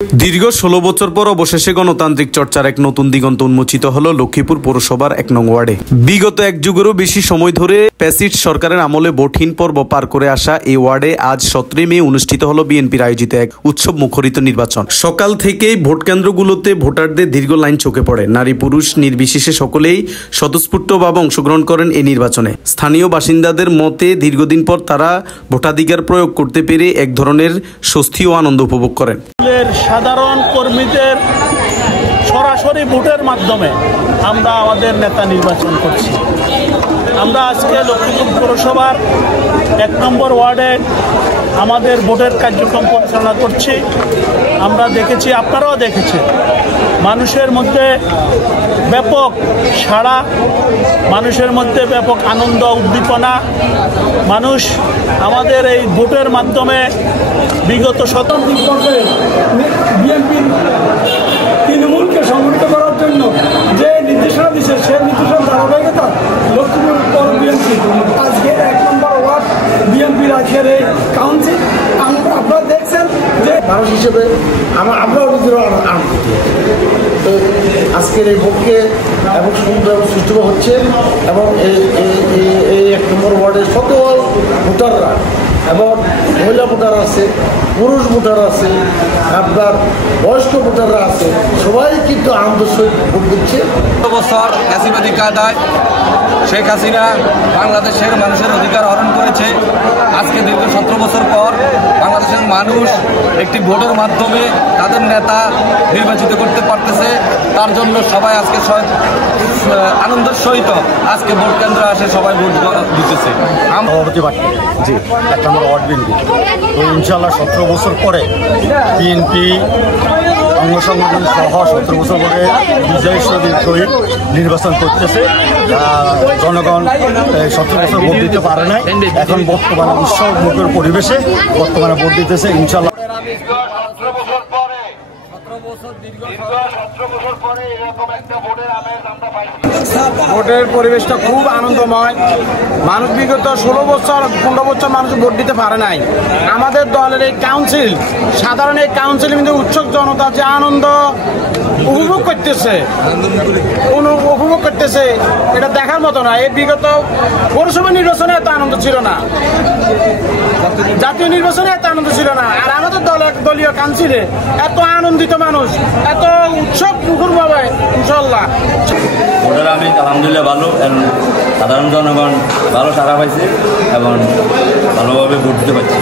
দীর্ঘ ১৬ বছর পর অবশেষে গণতান্ত্রিক চর্চার এক নতুন দিগন্ত উন্মোচিত হলো লক্ষ্মীপুর পৌরসভার ১ নং ওয়ার্ডে। বিগত এক যুগেরও বেশি সময় ধরে প্যাসিড সরকারের আমলে ভোটহীন পর্ব পার করে আসা এই ওয়ার্ডে আজ ১৭ মে অনুষ্ঠিত হলো বিএনপির আয়োজিত এক উৎসব মুখরিত নির্বাচন। সকাল থেকেই ভোট কেন্দ্রগুলোতে ভোটারদের দীর্ঘ লাইন চোখে পড়ে। নারী পুরুষ নির্বিশেষে সকলেই স্বতঃস্ফূর্তভাবে অংশগ্রহণ করেন এই নির্বাচনে। স্থানীয় বাসিন্দাদের মতে দীর্ঘদিন পর তারা ভোটাধিকার প্রয়োগ করতে পেরে এক ধরনের স্বস্তি ও আনন্দ উপভোগ করেন। সাধারণ কর্মীদের সরাসরি ভোটের মাধ্যমে আমরা আমাদের নেতা নির্বাচন করছি। আমরা আজকে লক্ষ্মীপুর পৌরসভার ১ নম্বর ওয়ার্ডে আমাদের ভোটের কার্যক্রম পরিচালনা করছি। আমরা দেখেছি, আপনারাও দেখেছেন, মানুষের মধ্যে ব্যাপক সাড়া, মানুষের মধ্যে ব্যাপক আনন্দ উদ্দীপনা। মানুষ আমাদের এই ভোটের মাধ্যমে বিগত শতাব্দী পর্যায়ে বিএনপির তৃণমূলকে সংগঠিত করার জন্য যে নির্দেশনা দিচ্ছে, সে নির্দেশনা ধারাবাহিকতা লক্ষ্মীপুর পৌর বিএনপি আজকে ১ নম্বর ওয়ার্ড বিএনপির আজকের এই কাউন্সিল আপনারা দেখছেন যে মানুষ হিসেবে আমরাও নিজেরও আনন্দিত। তো আজকের এই ভোটকে এবং সুন্দর সুষ্ঠুভাবে হচ্ছে এবং এই ১ নম্বর ওয়ার্ডের সকল ভোটাররা এবং মহিলা ভোটার আছে, পুরুষ ভোটার আছে, আপনার বয়স্ক ভোটাররা আছে, সবাই কিন্তু আনন্দের সহিত ভোট দিচ্ছে। বছর ফ্যাসিবাদী কায়দায় শেখ হাসিনা বাংলাদেশের মানুষের অধিকার হরণ করেছে। আজকে দীর্ঘ ১৭ বছর পর বাংলাদেশের মানুষ একটি ভোটের মাধ্যমে তাদের নেতা নির্বাচিত করতে পারতেছে। তার জন্য সবাই আজকে আনন্দের সহিত আজকে ভোট কেন্দ্রে আসে সবাই ভোট দিতেছে। জি ১ নম্বর ওয়ার্ড বিএনপি তো ইনশাল্লাহ ১৭ বছর পরে বিএনপি অঙ্গ সংগঠন সহ ১৭ বছর পরে বিজয় শহীদ নির্বাচন করতেছে। জনগণ ১৭ বছর ভোট দিতে পারে নাই, এখন বর্তমানে উৎসব মুখের পরিবেশে বর্তমানে ভোট দিতেছে ইনশাল্লাহ। ভোটের পরিবেশটা খুব আনন্দময়। মানুষ বিগত ১৬ বছর ১৫ বছর মানুষ ভোট দিতে পারে নাই। আমাদের দলের এই কাউন্সিল, সাধারণ এই কাউন্সিল কিন্তু উৎসুক জনতা যে আনন্দ উপভোগ করতেছে এটা দেখার মতো না। এই বিগত পৌরসভা নির্বাচনে এত আনন্দ ছিল না, জাতীয় নির্বাচনে এত আনন্দ ছিল না। আর আমাদের দলীয় কাউন্সিলে এত আনন্দিত মানুষ, এত উৎসব মুখর ভাবে ইনশাল্লাহ। ভোটার আমি আলহামদুলিল্লাহ ভালো, সাধারণ জনগণ ভালো সাড়া পাইছে এবং ভালোভাবে ভোট দিতে পারছি।